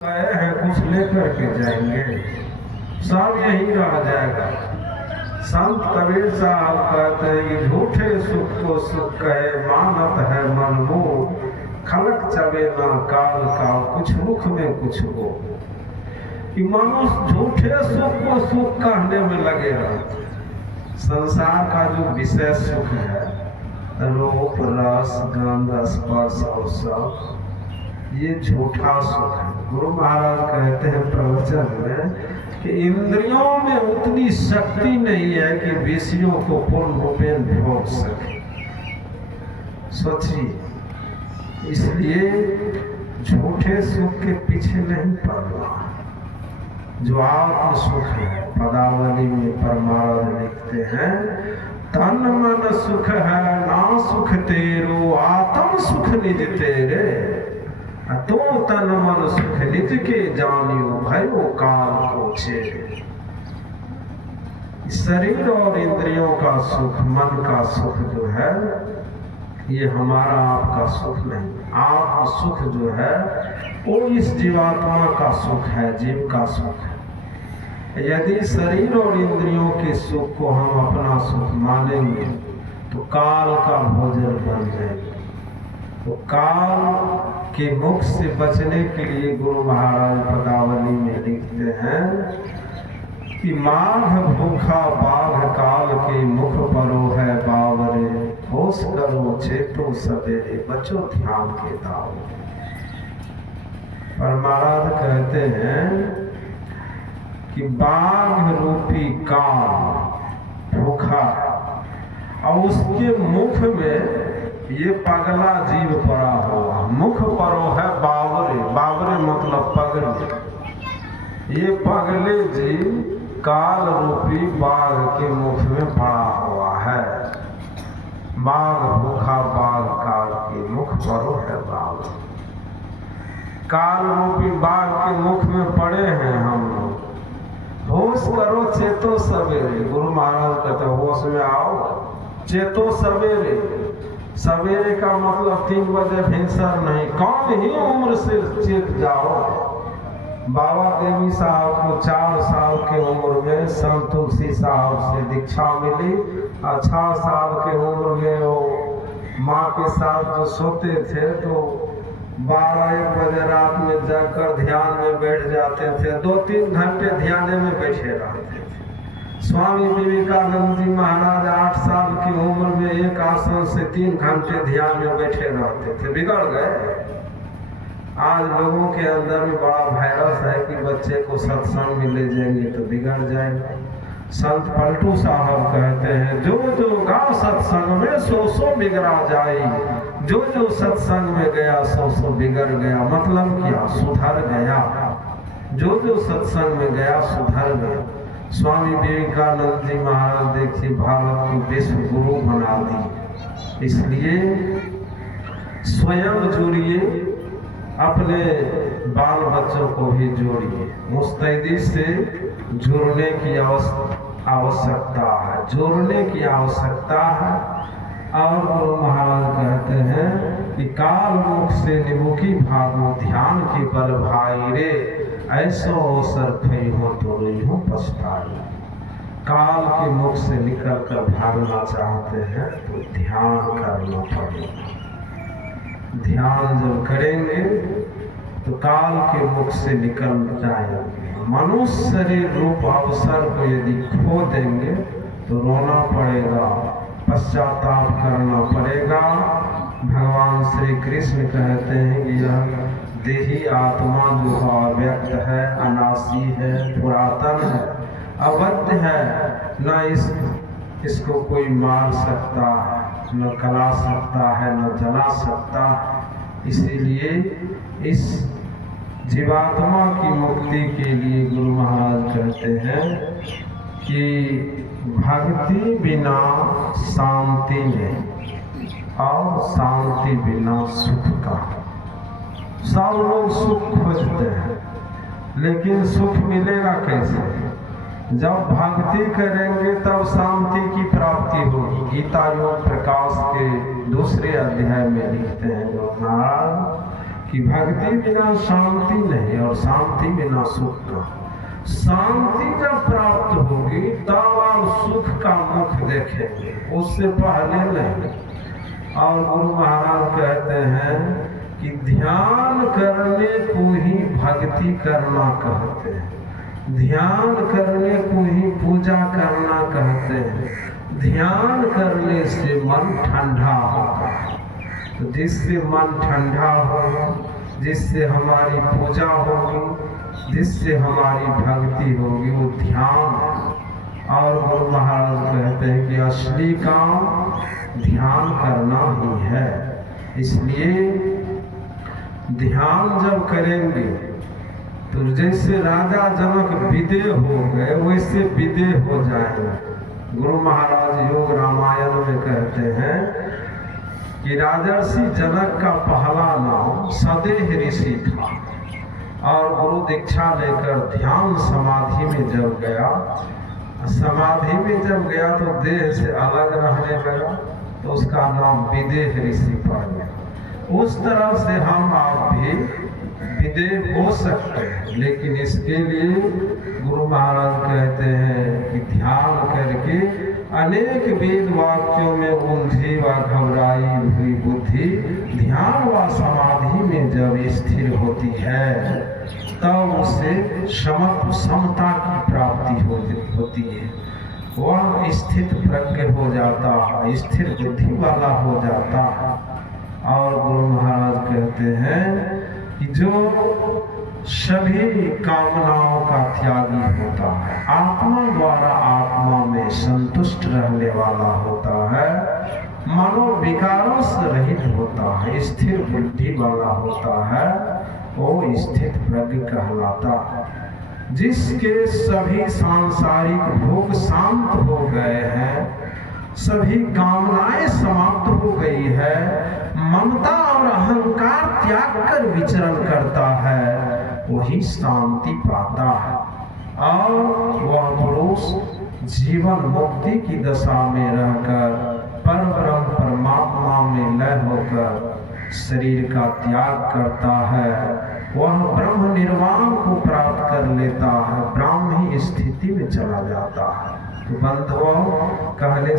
गए हैं कुछ लेकर के जाएंगे, सब यही रह जाएगा। संत कबीर साहब कहते हैं कि झूठे सुख को सुख कहे मानत है मन मोह, खलक चबे ना काल का कुछ मुख में कुछ हो। कि मनुष्य झूठे सुख को सुख कहने में लगे रहते। संसार का जो विषय सुख है, रूप रस गंध स्पर्श और सब, ये झूठा सुख है। गुरु महाराज कहते हैं प्रवचन में कि इंद्रियों में उतनी शक्ति नहीं है कि विषयों को पूर्ण रूपेण भोग सके। सोचिए, इसलिए झूठे सुख के पीछे नहीं पड़ना। जो आत्म सुख है, पदावली में परमार्थ लिखते हैं, तन मन सुख है ना सुख तेरो, आत्म सुख निज तेरे। तो तन मन सुख निज के जानियो, भयो काल को छेड़े। शरीर और इंद्रियों का सुख, मन का सुख जो है, ये हमारा आपका सुख नहीं। आत्म सुख जो है वो इस जीवात्मा का सुख है, जीव का सुख है। यदि शरीर और इंद्रियों के सुख को हम अपना सुख मानेंगे तो काल का भोजन बन जाएगा। तो काल के मुख से बचने के लिए गुरु महाराज पदावली में लिखते हैं कि माघ भूखा बाघ काल के मुख परो है बावरे, होश करो चेतो सवेरे, बचो ध्यान के दाव। पर महाराज कहते हैं कि बाघ रूपी काल भूखा और उसके मुख में ये पगला जीव पड़ा हुआ। मुख परो है बावरे, बावरे मतलब पगले। ये पगले जीव काल रूपी बाघ के मुख में पड़ा हुआ है। बाघ भूखा बाघ काल के मुख परो है बावरे। काल रूपी बाघ के मुख में पड़े हैं हम लोग। होश करो चेतो सवेरे, गुरु महाराज कहते होश में आओ, चेतो सवेरे। सवेरे का मतलब 3 बजे भिनसर नहीं, कम ही उम्र से चेत जाओ। बाबा देवी साहब को 4 साल के उम्र में संत तुलसी साहब से दीक्षा मिली और 6 साल के उम्र में वो माँ के साथ जो सोते थे तो 12-1 बजे रात में जाकर ध्यान में बैठ जाते थे। 2-3 घंटे ध्यान में बैठे रहते थे। स्वामी विवेकानंद जी महाराज 8 साल की उम्र में एक आसन से 3 घंटे ध्यान में बैठे रहते थे, बिगड़ गए। आज लोगों के अंदर में बड़ा वायरस है कि बच्चे को सत्संग में ले जाएंगे तो बिगड़ जाएगा। संत पलटू साहब कहते हैं, जो जो गाँव सत्संग में सो सो बिगड़ा जाए, जो जो सत्संग में गया सो सो बिगड़ गया। मतलब क्या? सुधर गया। जो जो सत्संग में गया सुधर गया। स्वामी विवेकानंद जी महाराज देखिए भारत को विश्व गुरु बना दी। इसलिए स्वयं जुड़िए, अपने बाल बच्चों को भी जोड़िए। मुस्तैदी से जुड़ने की आवश्यकता है, जोड़ने की आवश्यकता है। और गुरु महाराज कहते हैं कि काल मुख से निमुखी भागो, ध्यान के बल भाई रे, ऐसो अवसर खई हो तो रही हो पछताई। काल के मुख से निकल कर भागना चाहते हैं तो ध्यान करना पड़ेगा। ध्यान जब करेंगे तो काल के मुख से निकल जाएंगे। मनुष्य शरीर रूप अवसर को यदि खो देंगे तो रोना पड़ेगा, पश्चाताप करना पड़ेगा। भगवान श्री कृष्ण कहते हैं कि यह देही आत्मा जो अव्यक्त है, अनासी है, पुरातन है, अवध्य है, न इसको कोई मार सकता है, न गला सकता है, न जला सकता है। इसीलिए इस जीवात्मा की मुक्ति के लिए गुरु महाराज कहते हैं कि भक्ति बिना शांति नहीं, और शांति बिना सुख का। सब लोग सुख खोजते हैं, लेकिन सुख मिलेगा कैसे? जब भक्ति करेंगे तब शांति की प्राप्ति होगी। गीता योग प्रकाश के 2 अध्याय में लिखते हैं जो महाराज कि भक्ति बिना शांति नहीं और शांति बिना सुख का। शांति जब प्राप्त होगी तब आप सुख का मुख देखेंगे, उससे पहले नहीं। और गुरु महाराज कहते हैं कि ध्यान करने को ही भक्ति करना कहते हैं, ध्यान करने को ही पूजा करना कहते हैं। ध्यान करने से मन ठंडा होता है, तो जिससे मन ठंडा होगा, जिससे हमारी पूजा होगी, जिससे हमारी भक्ति होगी, वो ध्यान है। और गुरु महाराज कहते हैं कि असली काम ध्यान करना ही है। इसलिए ध्यान जब करेंगे तो जैसे राजा जनक विदेह हो गए वैसे विदेह हो जाएंगे। गुरु महाराज योग रामायण में कहते हैं कि राजर्षि जनक का पहला नाम सदेह ऋषि था, और गुरु दीक्षा लेकर ध्यान समाधि में जब गया, समाधि में जब गया तो देह से अलग रहने लगा, तो उसका नाम विदेह ऋषि पड़ गया। उस तरह से हम आप भी विदेह हो सकते हैं, लेकिन इसके लिए गुरु महाराज कहते हैं कि ध्यान करके अनेक वेद वाक्यों में उलझी व घबराई हुई बुद्धि ध्यान व समाधि में जब स्थिर होती है तब उसे समता की प्राप्ति होती है। वह स्थित प्रज्ञ हो जाता है, स्थिर बुद्धि वाला हो जाता है। और गुरु महाराज कहते हैं कि जो सभी कामनाओं का त्यागी होता है, आत्मा द्वारा आत्मा में संतुष्ट रहने वाला होता है, मनोविकारों से रहित होता है, स्थिर बुद्धि वाला होता है, वो स्थित प्रज्ञ कहलाता है। जिसके सभी सांसारिक भोग शांत हो गए हैं, सभी कामनाएं समाप्त हो गई है, ममता और अहंकार त्याग कर विचरण करता है, वही शांति पाता है। और वह पुरुष जीवन मुक्ति की दशा में रहकर परब्रह्म परमात्मा में लय होकर शरीर का त्याग करता है, वह ब्रह्म निर्वाण को प्राप्त कर लेता है, ब्राह्मी स्थिति में चला जाता है। तो बंधुओं, कहने